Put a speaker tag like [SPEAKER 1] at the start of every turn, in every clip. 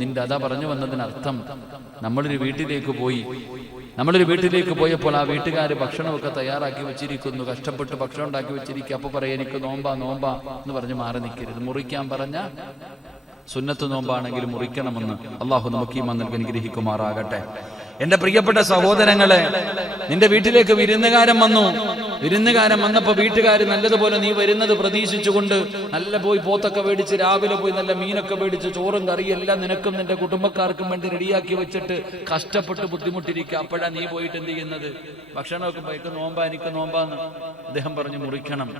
[SPEAKER 1] നിന്റെ അതാ പറഞ്ഞു വന്നതിനർത്ഥം നമ്മളൊരു വീട്ടിലേക്ക് പോയി. നമ്മളൊരു വീട്ടിലേക്ക് പോയപ്പോൾ ആ വീട്ടുകാർ ഭക്ഷണമൊക്കെ തയ്യാറാക്കി വെച്ചിരിക്കുന്നു. കഷ്ടപ്പെട്ട് ഭക്ഷണം ഉണ്ടാക്കി വെച്ചിരിക്കുക അപ്പൊ പറയാം എനിക്ക് നോമ്പാ നോമ്പാ എന്ന് പറഞ്ഞ് മാറി നിൽക്കരുത്. മുറിക്കാൻ പറഞ്ഞ സുന്നത്ത് നോമ്പാണെങ്കിൽ മുറിക്കണമെന്ന് അള്ളാഹു നമുക്ക് ഈ നൽകി അനുഗ്രഹിക്കുമാറാകട്ടെ. എന്റെ പ്രിയപ്പെട്ട സഹോദരങ്ങളെ നിന്റെ വീട്ടിലേക്ക് വിരുന്നുകാരൻ വന്നു. വിരുന്നുകാരൻ വന്നപ്പോൾ വീട്ടുകാർ നല്ലതുപോലെ നീ വരുന്നത് പ്രതീക്ഷിച്ചുകൊണ്ട് നല്ല പോയി പോത്തൊക്കെ മേടിച്ച് രാവിലെ പോയി നല്ല മീനൊക്കെ മേടിച്ച് ചോറും കറിയും എല്ലാം നിനക്കും നിന്റെ കുടുംബക്കാർക്കും വേണ്ടി റെഡിയാക്കി വെച്ചിട്ട് കഷ്ടപ്പെട്ട് ബുദ്ധിമുട്ടിരിക്കുക. അപ്പോഴാ നീ പോയിട്ട് എന്ത് ചെയ്യുന്നത്? ഭക്ഷണമൊക്കെ പോയിട്ട് നോമ്പാ എനിക്ക് നോമ്പാന്ന് അദ്ദേഹം പറഞ്ഞു മുറിക്കണം.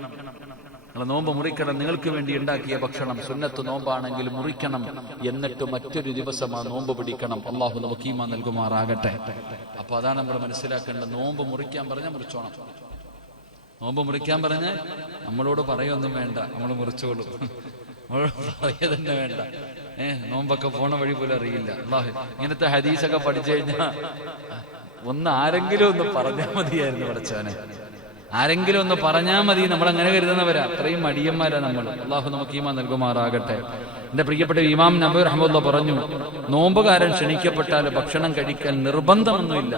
[SPEAKER 1] നിങ്ങൾ നോമ്പ് മുറിക്കണം. നിങ്ങൾക്ക് വേണ്ടി ഉണ്ടാക്കിയ ഭക്ഷണം സുന്നത്ത് നോമ്പാണെങ്കിൽ മുറിക്കണം. എന്നിട്ട് മറ്റൊരു ദിവസം ആ നോമ്പ് പിടിക്കണം. അള്ളാഹു നമുക്ക് ഈമ നൽകുമാറാകട്ടെ. അപ്പൊ അതാണ് നമ്മൾ മനസ്സിലാക്കേണ്ടത്. നോമ്പ് മുറിക്കാൻ പറഞ്ഞാൽ മുറിച്ചോണം. നോമ്പ് മുറിക്കാൻ പറഞ്ഞ നമ്മളോട് പറയൊന്നും വേണ്ട നമ്മൾ മുറിച്ചോളും. തന്നെ വേണ്ട. ഏഹ് നോമ്പൊക്കെ പോണ വഴി പോലും അറിയില്ല. അള്ളാഹു ഇങ്ങനത്തെ ഹദീസൊക്കെ പഠിച്ചു കഴിഞ്ഞാ ഒന്ന് ആരെങ്കിലും ഒന്ന് പറഞ്ഞാൽ മതിയായിരുന്നു പഠിച്ചവനെ. ആരെങ്കിലും ഒന്ന് പറഞ്ഞാൽ മതി നമ്മൾ അങ്ങനെ കരുതുന്നവരാ അത്രയും മടിയന്മാരാ നമ്മൾ അള്ളാഹു നമുക്ക് ഈമാ നൽകുമാറാകട്ടെ. എന്റെ പ്രിയപ്പെട്ട ഇമാം നബി റഹമുല്ല പറഞ്ഞു നോമ്പുകാരൻ ക്ഷണിക്കപ്പെട്ടാൽ ഭക്ഷണം കഴിക്കാൻ നിർബന്ധമൊന്നുമില്ല.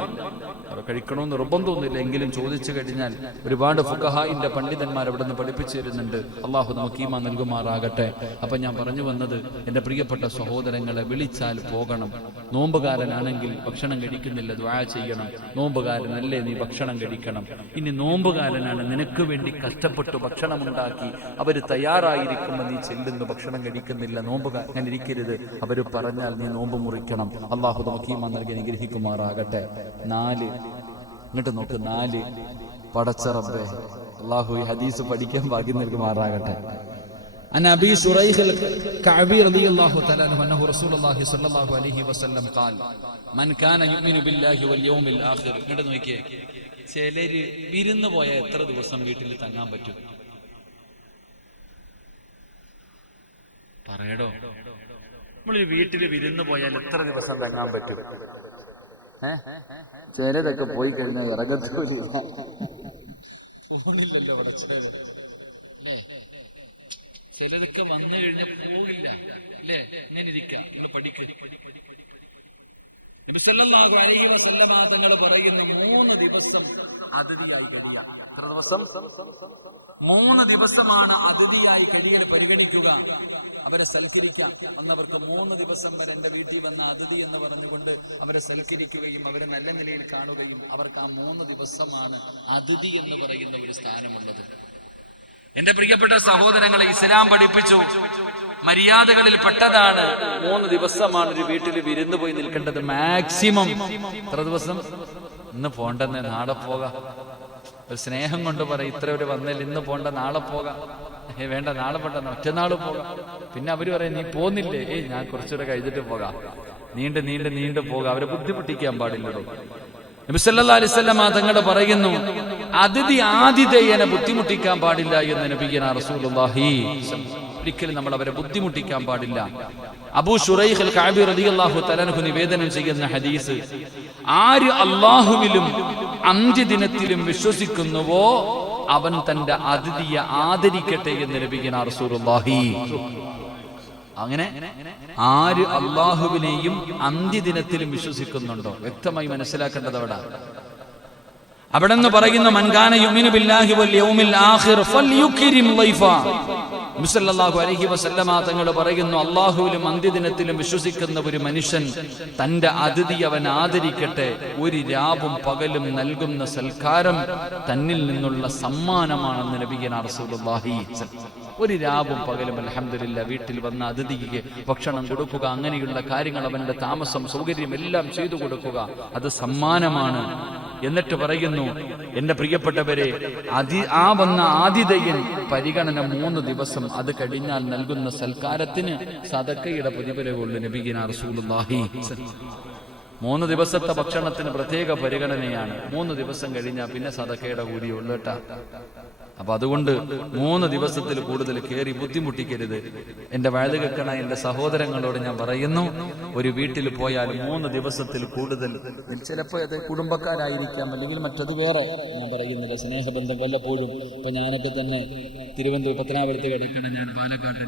[SPEAKER 1] കഴിക്കണമെന്ന് നിർബന്ധമൊന്നുമില്ല എങ്കിലും ചോദിച്ചു കഴിഞ്ഞാൽ ഒരുപാട് ഫുഖഹായിന്റെ പണ്ഡിതന്മാർ അവിടെ നിന്ന് പഠിപ്പിച്ചു തരുന്നുണ്ട്. അള്ളാഹു നമുക്ക് നൽകുമാറാകട്ടെ. അപ്പൊ ഞാൻ പറഞ്ഞു വന്നത് എന്റെ പ്രിയപ്പെട്ട സഹോദരങ്ങളെ വിളിച്ചാൽ പോകണം. നോമ്പുകാരനാണെങ്കിൽ ഭക്ഷണം കഴിക്കുന്നില്ല ദ്വാ ചെയ്യണം. നോമ്പുകാരനല്ലേ നീ ഭക്ഷണം കഴിക്കണം? ഇനി നോമ്പുകാരനാണ് നിനക്ക് വേണ്ടി കഷ്ടപ്പെട്ടു ഭക്ഷണം ഉണ്ടാക്കി അവർ തയ്യാറായിരിക്കുമ്പോൾ നീ ചെല്ലുന്നു ഭക്ഷണം കഴിക്കുന്നില്ല നോമ്പുകാരൻ ഇരിക്കരുത്. അവർ പറഞ്ഞാൽ നീ നോമ്പ് മുറിക്കണം. അള്ളാഹു നമുക്കീമ നൽകി അനുഗ്രഹിക്കുമാറാകട്ടെ. നാല് ഇങ്ങോട്ട് നോക്ക് നാല് പടച്ചറബേ അള്ളാഹു ഈ ഹദീസ് പഠിക്കാൻ ഭാഗ്യം നൽകുമാറാകട്ടെ
[SPEAKER 2] عن ابي شريح الكعبي رضي الله تعالى عنه انه رسول الله صلى الله عليه وسلم قال
[SPEAKER 1] മൻ കാന യുമിനു ബില്ലാഹി വൽ യൗമിൽ ആഖിർ ഇങ്ങോട്ട് നോക്കിയേ ചിലര് വിരുന്ന് പോയ എത്ര ദിവസം വീട്ടിൽ തങ്ങാൻ പറ്റും പറയടോ നമ്മളൊരു വീട്ടിൽ വിരുന്ന് പോയാൽ എത്ര ദിവസം തങ്ങാൻ പറ്റും ചിലതൊക്കെ പോയി കഴിഞ്ഞാൽ. അല്ലേ? ചിലരൊക്കെ വന്നു കഴിഞ്ഞാൽ പോകില്ല അല്ലേ? ഇങ്ങനെ ഇരിക്കാം. നിങ്ങൾ പഠിക്കുക അലൈഹി വസല്ലമ തങ്ങൾ പറയുന്നു മൂന്ന് ദിവസം അതിഥിയായി കഴിയ. എത്ര ദിവസം? മൂന്ന് ദിവസമാണ് അതിഥിയായി കലികൾ പരിഗണിക്കുക. അവരെ സൽക്കരിക്കാം. അന്നവർക്ക് മൂന്ന് ദിവസം വരെ എന്റെ വീട്ടിൽ വന്ന അതിഥി എന്ന് പറഞ്ഞുകൊണ്ട് അവരെ സൽക്കരിക്കുകയും അവരെ നല്ല നിലയിൽ കാണുകയും അവർക്ക് ആ മൂന്ന് ദിവസമാണ് അതിഥി എന്ന് പറയുന്ന ഒരു സ്ഥാനമുള്ളത്. എന്റെ പ്രിയപ്പെട്ട സഹോദരങ്ങളെ ഇസ്ലാം പഠിപ്പിച്ചു. മര്യാദകളിൽ പെട്ടതാണ്. മൂന്ന് ദിവസമാണ് ഒരു വീട്ടിൽ വിരുന്ന് പോയി നിൽക്കേണ്ടത്. മാക്സിമം. എത്ര ദിവസം? ഇന്ന് പോണ്ടെന്ന് നാളെ പോകാം. ഒരു സ്നേഹം കൊണ്ട് പറയും ഇത്ര ഒരു വന്നില്ല ഇന്ന് പോണ്ട നാളെ പോകാം. വേണ്ട നാളെ പോണ്ട മറ്റന്നാൾ പോകാം. പിന്നെ അവർ പറയും നീ പോന്നില്ലേ? ഏയ് ഞാൻ കുറച്ചുകൂടെ കഴിഞ്ഞിട്ട് പോകാം. നീണ്ട് നീണ്ട് നീണ്ട് പോകാം. അവരെ ബുദ്ധിമുട്ടിക്കാൻ പാടില്ലടോ. നബി സല്ലല്ലാഹു അലൈഹി വസല്ലമ തങ്ങൾ പറയുന്നു അതിഥി ആതിഥേയനെ ബുദ്ധിമുട്ടിക്കാൻ പാടില്ല എന്ന് നബിയന റസൂലുള്ളാഹി ഒരിക്കലും നമ്മൾ അവരെ ബുദ്ധിമുട്ടിക്കാൻ പാടില്ല. അബൂ ഷുറൈഖ് അൽ കഅബി റളിയല്ലാഹു തആല നിവേദനം ചെയ്യുന്ന ഹദീസ് ആര് അള്ളാഹുവിലും അന്ത്യദിനത്തിലും വിശ്വസിക്കുന്നുവോ അവൻ തന്റെ അതിഥിയെ ആദരിക്കട്ടെ എന്ന് നബിയന റസൂലുള്ളാഹി. അങ്ങനെ ആര് അള്ളാഹുവിനെയും അന്ത്യദിനത്തിലും വിശ്വസിക്കുന്നുണ്ടോ? വ്യക്തമായി മനസ്സിലാക്കേണ്ടത് അവിടെ അവിടെ നിന്ന് പറയുന്ന മൻകാന യുമിനു ബില്ലാഹി വൽ യൗമിൽ ആഖിർ ഫൽയുക്രിം ലൈഫ. മുസല്ലല്ലാഹു അലൈഹി വസല്ലമ തങ്ങൾ പറയുന്നു അള്ളാഹുവിലും അന്ത്യദിനത്തിലും വിശ്വസിക്കുന്ന ഒരു മനുഷ്യൻ തന്റെ അതിഥി അവൻ ആദരിക്കട്ടെ ഒരു രാവും പകലും നൽകുന്ന സൽക്കാരം തന്നിൽ നിന്നുള്ള സമ്മാനമാണെന്ന് നബിയന റസൂലുള്ളാഹി ഒരു രാവും പകലും അലഹമില്ല വീട്ടിൽ വന്ന അതിഥിക്ക് ഭക്ഷണം കൊടുക്കുക അങ്ങനെയുള്ള കാര്യങ്ങൾ അവന്റെ താമസം സൗകര്യം എല്ലാം ചെയ്തു കൊടുക്കുക അത് സമ്മാനമാണ്. എന്നിട്ട് പറയുന്നു എന്റെ പ്രിയപ്പെട്ടവരെ അതി ആ വന്ന ആതിഥയിൽ പരിഗണന മൂന്ന് ദിവസം അത് കഴിഞ്ഞാൽ നൽകുന്ന സൽക്കാരത്തിന് സതക്കയുടെ പ്രതിഫലമുള്ളു നബിഗിനാർ റസൂലുള്ളാഹി. മൂന്ന് ദിവസത്തെ ഭക്ഷണത്തിന് പ്രത്യേക പരിഗണനയാണ്. മൂന്ന് ദിവസം കഴിഞ്ഞാൽ പിന്നെ സതക്കയുടെ കൂടി കേട്ടാ. അപ്പൊ അതുകൊണ്ട് മൂന്ന് ദിവസത്തിൽ കൂടുതൽ കയറി ബുദ്ധിമുട്ടിക്കരുത്. എന്റെ വഴുതുകെക്കണ എന്റെ സഹോദരങ്ങളോട് ഞാൻ പറയുന്നു ഒരു വീട്ടിൽ പോയാൽ മൂന്ന് ദിവസത്തിൽ കൂടുതൽ ചിലപ്പോൾ അത് കുടുംബക്കാരായിരിക്കാം അല്ലെങ്കിൽ മറ്റത് വേറെ. ഞാൻ പറയുന്നില്ല സ്നേഹബന്ധം വല്ലപ്പോഴും. ഇപ്പൊ ഞാനൊക്കെ തന്നെ തിരുവനന്തപുരം പത്തനാപുരത്ത് കിടക്കണം ഞാൻ പാലക്കാട്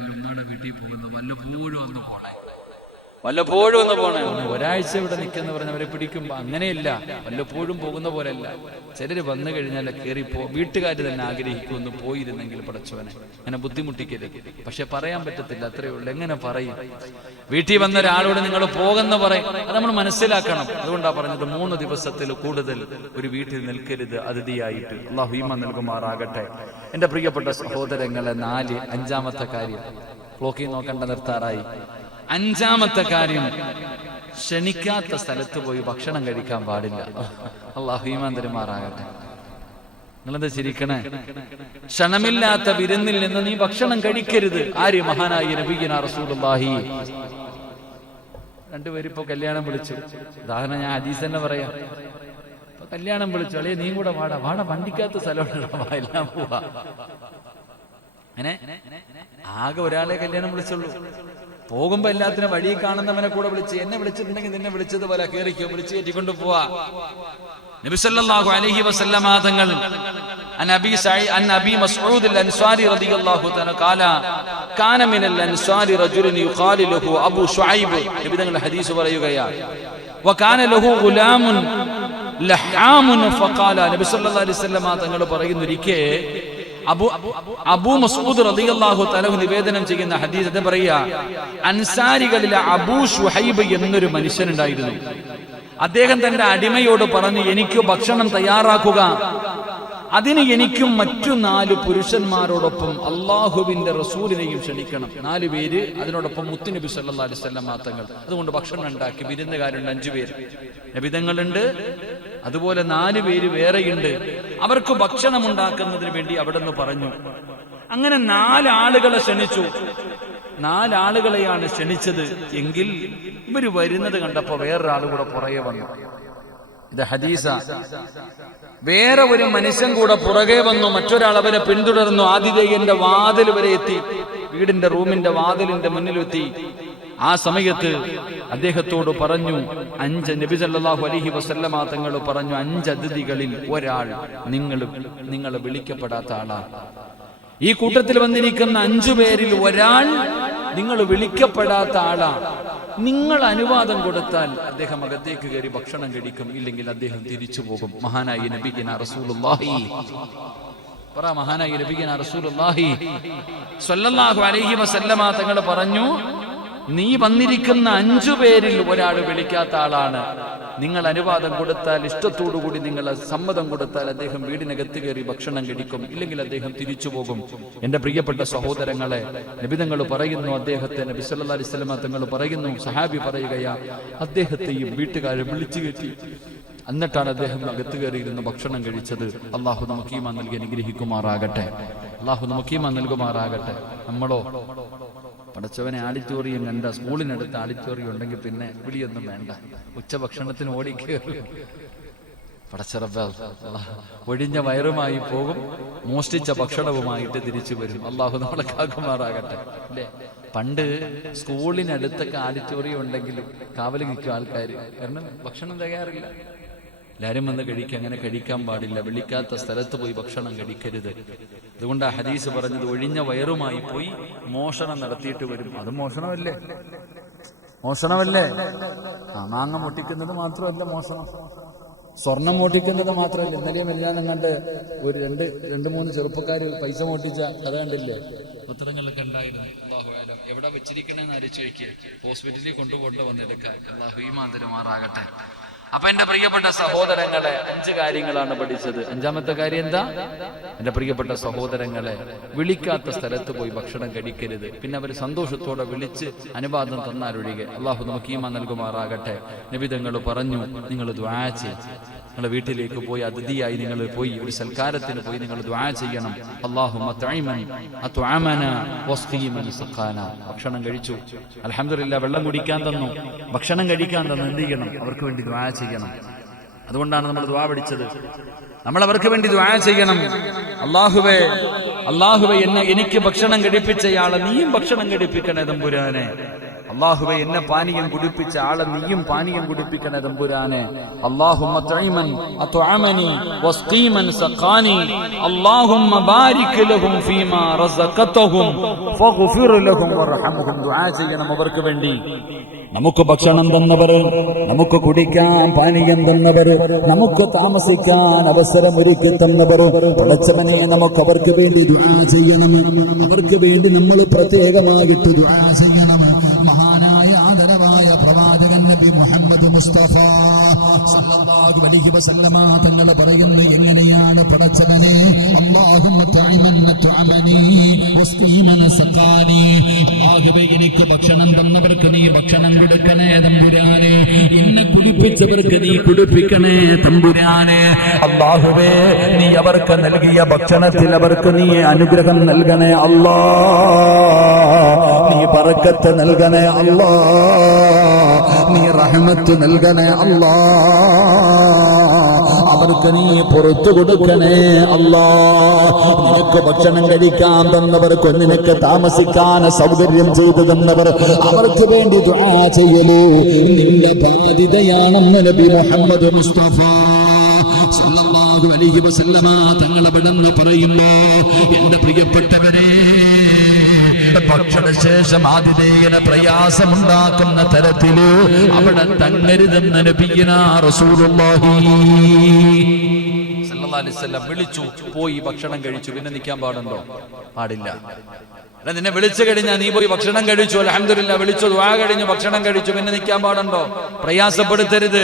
[SPEAKER 1] വീട്ടിൽ പോകുന്നു. വല്ലപ്പോഴും പോണേ.
[SPEAKER 2] വല്ലപ്പോഴും ഒന്ന് പോണേ. ഒരാഴ്ച ഇവിടെ നിൽക്കുന്ന പറഞ്ഞവരെ പിടിക്കുമ്പോ അങ്ങനെയല്ല. വല്ലപ്പോഴും പോകുന്ന പോലെയല്ല. ചിലര് വന്നു കഴിഞ്ഞാൽ കയറിപ്പോ വീട്ടുകാർ തന്നെ ആഗ്രഹിക്കുമെന്ന് പോയിരുന്നെങ്കിൽ പടച്ചവനെ. അങ്ങനെ ബുദ്ധിമുട്ടിക്കരുത്. പക്ഷെ പറയാൻ പറ്റത്തില്ല അത്രയേ ഉള്ളൂ. എങ്ങനെ പറയും? വീട്ടിൽ വന്ന ഒരാളോട് നിങ്ങൾ പോകുന്ന പറയും. അത് നമ്മൾ മനസ്സിലാക്കണം. അതുകൊണ്ടാണ് പറഞ്ഞത് മൂന്ന് ദിവസത്തിൽ കൂടുതൽ ഒരു വീട്ടിൽ നിൽക്കരുത് അതിഥിയായിട്ട്. അള്ളാഹു ഹീമ നൽകുമാറാകട്ടെ എന്റെ പ്രിയപ്പെട്ട സഹോദരങ്ങളെ നാല് അഞ്ചാമത്തെ കാര്യം. ക്ലോക്കി നോക്കേണ്ട നിർത്താറായി. അഞ്ചാമത്തെ കാര്യം ക്ഷണിക്കാത്ത സ്ഥലത്ത് പോയി ഭക്ഷണം കഴിക്കാൻ പാടില്ല. അള്ളാഹുമാൻ തരുമാറാകട്ടെ. നിങ്ങളെന്താ ചിരിക്കണേ? ക്ഷണമില്ലാത്ത വിരുന്നിൽ നിന്ന് നീ ഭക്ഷണം കഴിക്കരുത്. ആര് മഹാനായി നബീന റസൂലുള്ളാഹി. രണ്ടുപേരും ഇപ്പൊ കല്യാണം വിളിച്ചു. ഉദാഹരണം ഞാൻ ഹദീസ് തന്നെ പറയാം. ഇപ്പൊ കല്യാണം വിളിച്ചു. അല്ലേ നീ കൂടെ വാടാ. വാടാ വണ്ടിക്കാത്ത സ്ഥലം എല്ലാം പോവാ. അങ്ങനെ ആകെ ഒരാളെ കല്യാണം വിളിച്ചുള്ളൂ. പോകുമ്പോ എല്ലാത്തിനും വഴി കാണുന്നവനെ കൂടെ വിളിച്ച് എന്നെ വിളിച്ചിട്ടുണ്ടെങ്കിൽ നിന്നെ വിളിച്ചതുപോലെ കയറിക്കോ വിളിച്ച് കയറ്റിക്കൊണ്ട് പോവാ നബിസല്ലാഹു അലൈഹി വസല്ലമ തങ്ങൾ عن ابي سعيد عن ابي مسعود الانصاري رضي الله تعالى قال كان من الانصار رجل يقال له ابو شعيب നബി തങ്ങൾ ഹദീസ് പറയുകയാണ് وكان له غلام لحام فقال നബി സല്ലല്ലാഹു അലൈഹി വസല്ലമ തങ്ങൾ പറയുന്നു ഒരിക്കൽ അബു അബു മസൂദ് റളിയല്ലാഹു തആല നിവേദനം ചെയ്യുന്ന ഹദീസ് പറയുക? അൻസാരികളിലെ അബൂ ഷുഹൈബ് എന്നൊരു മനുഷ്യനുണ്ടായിരുന്നു. അദ്ദേഹം തന്റെ അടിമയോട് പറഞ്ഞു എനിക്ക് ഭക്ഷണം തയ്യാറാക്കുക അതിന് എനിക്കും മറ്റു നാല് പുരുഷന്മാരോടൊപ്പം അള്ളാഹുവിന്റെ റസൂലിനെയും ക്ഷണിക്കണം. നാല് പേര് അതിനോടൊപ്പം മുത്തുനബി സല്ലാ അലിസ്വല്ലാം മാത്തങ്ങൾ അതുകൊണ്ട് ഭക്ഷണം ഉണ്ടാക്കി വിരുന്നുകാരുണ്ട് അഞ്ചു പേര്. നബിതങ്ങളുണ്ട് അതുപോലെ നാല് പേര് വേറെയുണ്ട്. അവർക്ക് ഭക്ഷണം ഉണ്ടാക്കുന്നതിന് വേണ്ടി അവിടെ നിന്ന് പറഞ്ഞു. അങ്ങനെ നാലാളുകളെ ക്ഷണിച്ചു. നാലാളുകളെയാണ് ക്ഷണിച്ചത്. എങ്കിൽ ഇവർ വരുന്നത് കണ്ടപ്പോ വേറൊരാൾ കൂടെ പുറകെ വന്നു. ഇത് ഹദീസ. വേറെ ഒരു മനുഷ്യൻ കൂടെ പുറകെ വന്നു മറ്റൊരാൾ അവരെ പിന്തുടർന്നു. ആതിഥേയന്റെ വാതിൽ വരെ എത്തി. വീടിന്റെ റൂമിന്റെ വാതിലിന്റെ മുന്നിലെത്തി. ആ സമയത്ത് അദ്ദേഹത്തോട് പറഞ്ഞു അഞ്ച് നബി സല്ലല്ലാഹു അലൈഹി വസല്ലമ തങ്ങൾ പറഞ്ഞു അഞ്ച് അതിഥികളിൽ ഒരാൾ നിങ്ങൾ നിങ്ങൾ വിളിക്കപ്പെടാത്ത ആളാണ് ഈ കൂട്ടത്തിൽ വന്നിരിക്കുന്ന അഞ്ചു പേരിൽ ഒരാൾ നിങ്ങൾ വിളിക്കപ്പെടാത്ത ആളാണ് നിങ്ങൾ അനുവാദം കൊടുത്താൽ അദ്ദേഹം അകത്തേക്ക് കയറി ഭക്ഷണം കഴിക്കും ഇല്ലെങ്കിൽ അദ്ദേഹം തിരിച്ചു പോകും. മഹാനായി നബിഗിന റസൂലുള്ളാഹി. മഹാനായി നബിഗിന റസൂലുള്ളാഹി. സ്വല്ലല്ലാഹു അലൈഹി വസല്ലമ തങ്ങൾ പറഞ്ഞു നീ വന്നിരിക്കുന്ന അഞ്ചു പേരിൽ ഒരാൾ വിളിക്കാത്ത ആളാണ്. നിങ്ങൾ അനുവാദം കൊടുത്താൽ ഇഷ്ടത്തോടുകൂടി നിങ്ങൾ സമ്മതം കൊടുത്താൽ അദ്ദേഹം വീടിനകത്ത് കയറി ഭക്ഷണം കഴിക്കും ഇല്ലെങ്കിൽ അദ്ദേഹം തിരിച്ചു പോകും. എന്റെ പ്രിയപ്പെട്ട സഹോദരങ്ങളെ നബിതങ്ങൾ പറയുന്നു അദ്ദേഹത്തെ നബി സല്ലാ അലിസ്ലമ തങ്ങൾ പറയുന്നു സഹാബി പറയുകയാ അദ്ദേഹത്തെയും വീട്ടുകാരെ വിളിച്ചു കയറ്റി. എന്നിട്ടാണ് അദ്ദേഹം അകത്ത് കയറിയിരുന്ന് ഭക്ഷണം കഴിച്ചത്. അള്ളാഹു നമുക്ക് ഈമാൻ നൽകി അനുഗ്രഹിക്കുമാറാകട്ടെ. അള്ളാഹു നമുക്ക് ഈമാൻ നൽകുമാറാകട്ടെ. നമ്മളോ പടച്ചവനെ ആഡിറ്റോറിയം കണ്ട സ്കൂളിനടുത്ത് ആഡിറ്റോറിയം ഉണ്ടെങ്കിൽ പിന്നെ വിളിയൊന്നും വേണ്ട. ഉച്ചഭക്ഷണത്തിന് ഓടിക്കേറും പടച്ചറബ ഒഴിഞ്ഞ വയറുമായി പോകും മോഷ്ടിച്ച ഭക്ഷണവുമായിട്ട് തിരിച്ചു വരും. അള്ളാഹു നമ്മളെ കാക്കുമാറാകട്ടെ. പണ്ട് സ്കൂളിനടുത്തൊക്കെ ആഡിറ്റോറിയം ഉണ്ടെങ്കിലും കാവൽ നിൽക്കും ആൾക്കാർ കാരണം ഭക്ഷണം തികയാറില്ല എല്ലാവരും വന്ന് കഴിക്കുക അങ്ങനെ കഴിക്കാൻ പാടില്ല. വിളിക്കാത്ത സ്ഥലത്ത് പോയി ഭക്ഷണം കഴിക്കരുത്. അതുകൊണ്ട് ആ ഹദീസ് പറഞ്ഞത് ഒഴിഞ്ഞ വയറുമായി പോയി മോഷണം നടത്തിയിട്ട് വരും. അത് മോഷണമല്ലേ? മോഷണമല്ലേ? ആ മാങ്ങ മുട്ടിക്കുന്നത് മാത്രമല്ല മോഷണം. സ്വർണം മോട്ടിക്കുന്നത് മാത്രമല്ല. ഇന്നലെയും എല്ലാം കണ്ട് ഒരു രണ്ട് രണ്ട് മൂന്ന് ചെറുപ്പക്കാർ പൈസ മോട്ടിച്ച കഥ കണ്ടില്ലേ? പത്രങ്ങളിലൊക്കെ ഉണ്ടായിരുന്നു. എവിടെ വെച്ചിരിക്കണെന്ന് അരിച്ചു വയ്ക്കുക ഹോസ്പിറ്റലിൽ കൊണ്ടുകൊണ്ട് വന്നെടുക്കാൻ അള്ളാഹു ഈ മാന്തരമാറാകട്ടെ അപ്പൊ എന്റെ പ്രിയപ്പെട്ട സഹോദരങ്ങളെ അഞ്ച് കാര്യങ്ങളാണ് പഠിച്ചത്. അഞ്ചാമത്തെ കാര്യം എന്താ? എന്റെ പ്രിയപ്പെട്ട സഹോദരങ്ങളെ വിളിക്കാത്ത സ്ഥലത്ത് പോയി ഭക്ഷണം കഴിക്കരുത്. പിന്നെ അവർ സന്തോഷത്തോടെ വിളിച്ച് അനുവാദം തന്നാലൊഴികെ അള്ളാഹു നമുക്ക് നൽകുമാറാകട്ടെ. നിബിതങ്ങൾ പറഞ്ഞു നിങ്ങൾ ദ്വാ ചെയ്യും. നിങ്ങളുടെ വീട്ടിലേക്ക് പോയി അതിഥിയായി നിങ്ങൾ പോയി ഒരു സൽക്കാരത്തിന് പോയി നിങ്ങൾ ദ്വാ ചെയ്യണം. അള്ളാഹുമാന ഭക്ഷണം കഴിച്ചു. അലഹമില്ല വെള്ളം കുടിക്കാൻ തന്നു. ഭക്ഷണം കഴിക്കാൻ തന്നു. എന്ത് ചെയ്യണം? അവർക്ക് വേണ്ടി ദ്വാ ചെയ്യണം അതുകൊണ്ടാണ് നമ്മൾ ദ്വാ പഠിച്ചത്. നമ്മൾ അവർക്ക് വേണ്ടി ദ്വാ ചെയ്യണം. അള്ളാഹുവേ അള്ളാഹുവെ എന്നെ എനിക്ക് ഭക്ഷണം കഴിപ്പിച്ചയാളെ നീയും ഭക്ഷണം കഴിപ്പിക്കണേ തമ്പുരാനെ. അള്ളാഹുവെ എന്നെ പാനീയം കുടിപ്പിച്ച ആളെ നീയും പാനീയം കുടിപ്പിക്കണേ തമ്പുരാനെ. അള്ളാഹുമ്മ സഖാനി. ബാരിക് ലഹും ഫീമാ റസഖതഹും. ഫഗ്ഫിർ ലഹും ദുആ ചെയ്യണം അവർക്ക് വേണ്ടി. നമുക്ക് ഭക്ഷണം തന്നവർ നമുക്ക് കുടിക്കാൻ പാനീയം തന്നവർ നമുക്ക് താമസിക്കാൻ അവസരം ഒരുക്കി തന്നവർ പടച്ചവനെ നമുക്ക് അവർക്ക് വേണ്ടി ദുആ ചെയ്യണം. അവർക്ക് വേണ്ടി നമ്മൾ പ്രത്യേകമായിട്ട് ദുആ ചെയ്യണം. അലൈഹി വസല്ലമ തങ്ങൾ പറയുന്നു എങ്ങനെയാണ് പടച്ചവനെ എനിക്ക് ഭക്ഷണം തന്നവർക്ക് നീ ഭക്ഷണം കൊടുക്കണേ തമ്പുരാനെ. എന്നെ കുടിപ്പിച്ചവർക്ക് നീ കുടിപ്പിക്കണേ തമ്പുരാനെ. അല്ലാഹുവേ നീ അവർക്ക് നൽകിയ ഭക്ഷണത്തിൽ അവർക്ക് നീ അനുഗ്രഹം നൽകണേ അല്ലാ നീ പറക്കത്ത് നൽകണേ അല്ലാ നീ റഹ്മത്ത് നൽകണേ അല്ലാ അവർക്ക് നീ പുറത്തു കൊടുക്കണേ. അല്ലാ നിനക്ക് ഭക്ഷണം കഴിക്കാൻ തന്നവർ കൊന്നിനൊക്കെ താമസിക്കാൻ സൗകര്യം ചെയ്തു തന്നവർ അവർക്ക് വേണ്ടി ദുആ ചെയ്യലൂ. നിന്റെ ബാധ്യതയാണെന്ന് നബി മുഹമ്മദ് മുസ്തഫ സല്ലല്ലാഹു അലൈഹി വസല്ലമ തങ്ങളെ അവിടെന്ന് പറയുമ്പോ എന്റെ പ്രിയപ്പെട്ടവരെ ഭക്ഷണശേഷം ആതിഥേയന പ്രയാസമുണ്ടാക്കുന്ന തരത്തിൽ അവിടെ തങ്ങരുതെന്ന് വസല്ലം വിളിച്ചു പോയി ഭക്ഷണം കഴിച്ചു പിന്നെ നിൽക്കാൻ പാടുണ്ടോ? പാടില്ല. എടാ, നിന്നെ വിളിച്ചു കഴിഞ്ഞാൽ നീ പോയി ഭക്ഷണം കഴിച്ചു അലഹമില്ല വിളിച്ചു ദുആ കഴിഞ്ഞു ഭക്ഷണം കഴിച്ചു പിന്നെ നിൽക്കാൻ പാടുണ്ടോ പ്രയാസപ്പെടുത്തരുത്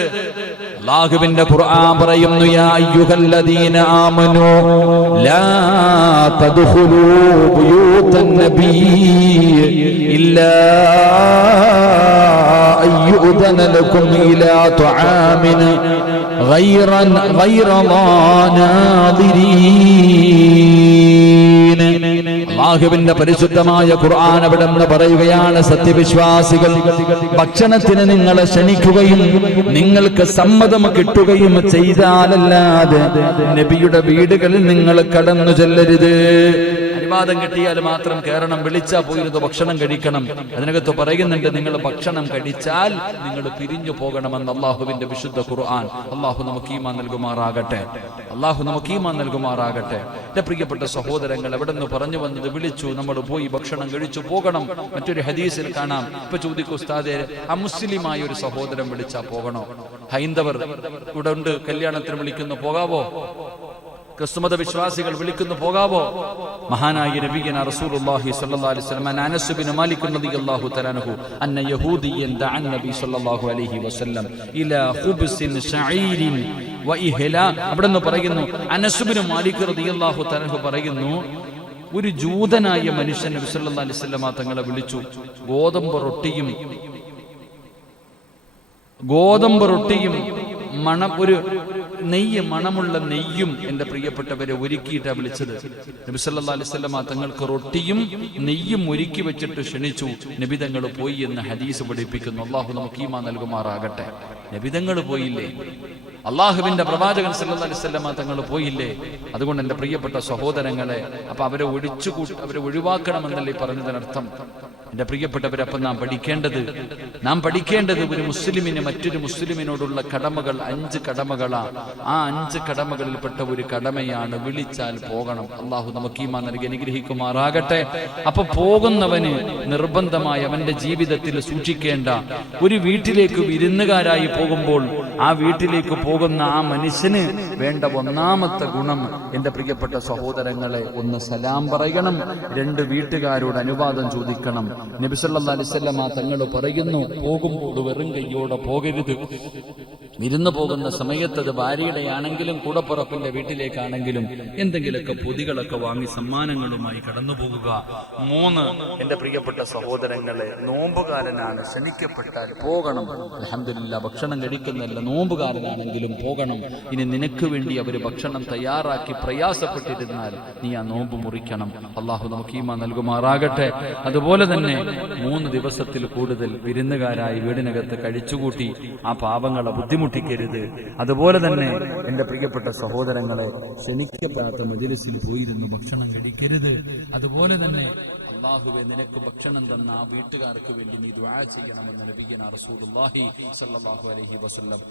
[SPEAKER 2] അല്ലാഹുവിന്റെ ഖുർആൻ പറയുന്നു യാ അയ്യുഹല്ലദീന ആമനു ലാ തദ്ഖുലൂ ബുയൂതൻ നബി ഇല്ലാ അയ്യുദന ലക്കും ഇലാ തുആമിൻ غير غير ناظرين അള്ളാഹുവിന്റെ പരിശുദ്ധമായ ഖുർആൻ അവിടെ നിന്ന് പറയുകയാണ് സത്യവിശ്വാസികൾ ഭക്ഷണത്തിന് നിങ്ങളെ ക്ഷണിക്കുകയും നിങ്ങൾക്ക് സമ്മതം കിട്ടുകയും ചെയ്താലല്ലാതെ നബിയുടെ വീടുകളിൽ നിങ്ങൾ കടന്നു ചെല്ലരുത്. അനുവാദം കിട്ടിയാൽ മാത്രം കയറണം വിളിച്ചാൽ പോയിരുന്നു ഭക്ഷണം കഴിക്കണം. അതിനകത്ത് പറയുന്നുണ്ട് നിങ്ങൾ ഭക്ഷണം കഴിച്ചാൽ നിങ്ങൾ പിരിഞ്ഞു പോകണമെന്ന് അള്ളാഹുവിന്റെ വിശുദ്ധ ഖുർആൻ. അള്ളാഹു നമുക്ക് ഈമാൻ നൽകുമാറാകട്ടെ. അള്ളാഹു നമുക്ക് ഈമാൻ നൽകുമാറാകട്ടെ. എന്റെ പ്രിയപ്പെട്ട സഹോദരങ്ങൾ എവിടെ നിന്ന് പറഞ്ഞു വന്നത് വിളിച്ചു നമ്മൾ പോയി ഭക്ഷണം കഴിച്ചു പോകണം. മറ്റൊരു ഹദീസിൽ കാണാം. ഇപ്പൊ ചോദിക്കൂ ഉസ്താദെ മുസ്ലിമായ ഒരു സഹോദരൻ വിളിച്ചാ പോകണോ? ഹൈന്ദവർ ഇവിടെ ഉണ്ട് കല്യാണത്തിന് വിളിക്കുന്നു പോകാവോ? ക്രിസ്തുമത വിശ്വാസികൾ വിളിക്കുന്നു പോകാവോ? മഹാനായ റസൂലുള്ളാഹി അലൈഹി വസല്ലം അനസ് മാലിക് റളിയല്ലാഹു അന്ന യഹൂദിയൻ സ്വല്ലല്ലാഹു അലൈഹി വസല്ലം ഇലാ ഖുബ്സിൻ പറയുന്നു അനസ് മാലിക് റളിയല്ലാഹു പറയുന്നു ഒരു ജൂതനായ മനുഷ്യൻ നബി അലൈഹി തങ്ങളെ വിളിച്ചു ഗോതമ്പ് റൊട്ടിയും ഗോതമ്പ് റൊട്ടിയും മണം ഒരു നെയ്യ് മണമുള്ള നെയ്യും എന്റെ പ്രിയപ്പെട്ടവരെ ഒരുക്കിയിട്ടാ വിളിച്ചത്. നബി തങ്ങൾക്ക് റൊട്ടിയും നെയ്യും ഒരുക്കി വെച്ചിട്ട് ക്ഷണിച്ചു. നബിതങ്ങൾ പോയി എന്ന് ഹദീസ് പഠിപ്പിക്കുന്നു. അള്ളാഹു നമുക്ക് ഈമാ നൽകുമാറാകട്ടെ. നബിതങ്ങൾ പോയില്ലേ? അള്ളാഹുവിന്റെ പ്രവാചകൻ വസല്ലമ തങ്ങൾ പോയില്ലേ? അതുകൊണ്ട് എന്റെ പ്രിയപ്പെട്ട സഹോദരങ്ങളെ അപ്പൊ അവരെ ഒഴിച്ചു അവരെ ഒഴിവാക്കണമെന്നല്ലേ പറഞ്ഞതിനർത്ഥം. എന്റെ പ്രിയപ്പെട്ടവരപ്പം നാം പഠിക്കേണ്ടത് നാം പഠിക്കേണ്ടത് ഒരു മുസ്ലിമിന് മറ്റൊരു മുസ്ലിമിനോടുള്ള കടമകൾ അഞ്ച് കടമകളാ. ആ അഞ്ച് കടമകളിൽപ്പെട്ട ഒരു കടമയാണ് വിളിച്ചാൽ പോകണം. അള്ളാഹു നമുക്ക് ഈ നൽകി അനുഗ്രഹിക്കുമാറാകട്ടെ. അപ്പൊ പോകുന്നവന് നിർബന്ധമായി അവന്റെ ജീവിതത്തിൽ സൂക്ഷിക്കേണ്ട ഒരു വീട്ടിലേക്ക് വിരുന്നുകാരായി പോകുമ്പോൾ ആ വീട്ടിലേക്ക് പോകുന്ന ആ മനുഷ്യന് വേണ്ട ഒന്നാമത്തെ ഗുണം എന്റെ പ്രിയപ്പെട്ട സഹോദരങ്ങളെ ഒന്ന് സലാം പറയണം രണ്ട് വീട്ടുകാരോട് അനുവാദം ചോദിക്കണം. നബിസല്ലാ അലിസ്വല്ലമ തങ്ങൾ പറയുന്നു പോകുമ്പോൾ വെറും കയ്യോടെ പോകരുത്. വിരുന്ന് പോകുന്ന സമയത്ത് അത് ഭാര്യയുടെ ആണെങ്കിലും കൂടപ്പുറപ്പിന്റെ വീട്ടിലേക്കാണെങ്കിലും എന്തെങ്കിലുമൊക്കെ പൊതികളൊക്കെ വാങ്ങി സമ്മാനങ്ങളുമായി കടന്നു പോകുക മൂന്ന് എന്റെ പ്രിയപ്പെട്ട സഹോദരങ്ങളെ നോമ്പുകാരനാണ് ക്ഷണിക്കപ്പെട്ടാൽ പോകണം. അലഹമില്ല ഭക്ഷണം കഴിക്കുന്നില്ല നോമ്പുകാരനാണെങ്കിലും പോകണം. ഇനി നിനക്ക് വേണ്ടി അവർ ഭക്ഷണം തയ്യാറാക്കി പ്രയാസപ്പെട്ടിരുന്നാൽ നീ ആ നോമ്പ് മുറിക്കണം. അള്ളാഹു നമുക്ക് നൽകുമാറാകട്ടെ. അതുപോലെ തന്നെ മൂന്ന് ദിവസത്തിൽ കൂടുതൽ വിരുന്നുകാരായി വീടിനകത്ത് കഴിച്ചുകൂട്ടി ആ പാപങ്ങളെ ബുദ്ധിമുട്ടിക്കരുത് അതുപോലെ തന്നെ എന്റെ പ്രിയപ്പെട്ട സഹോദരങ്ങളെ ക്ഷണിക്കപ്പെടാത്ത മജിലിസിൽ പോയിരുന്നു ഭക്ഷണം കഴിക്കരുത്. അതുപോലെ തന്നെ അള്ളാഹുവെ നിനക്ക് ഭക്ഷണം തന്ന ആ വീട്ടുകാർക്ക് വേണ്ടി നീ ദുആ ചെയ്യണമെന്ന് നബിയന റസൂലുള്ളാഹി സല്ലല്ലാഹു അലൈഹി വസല്ലം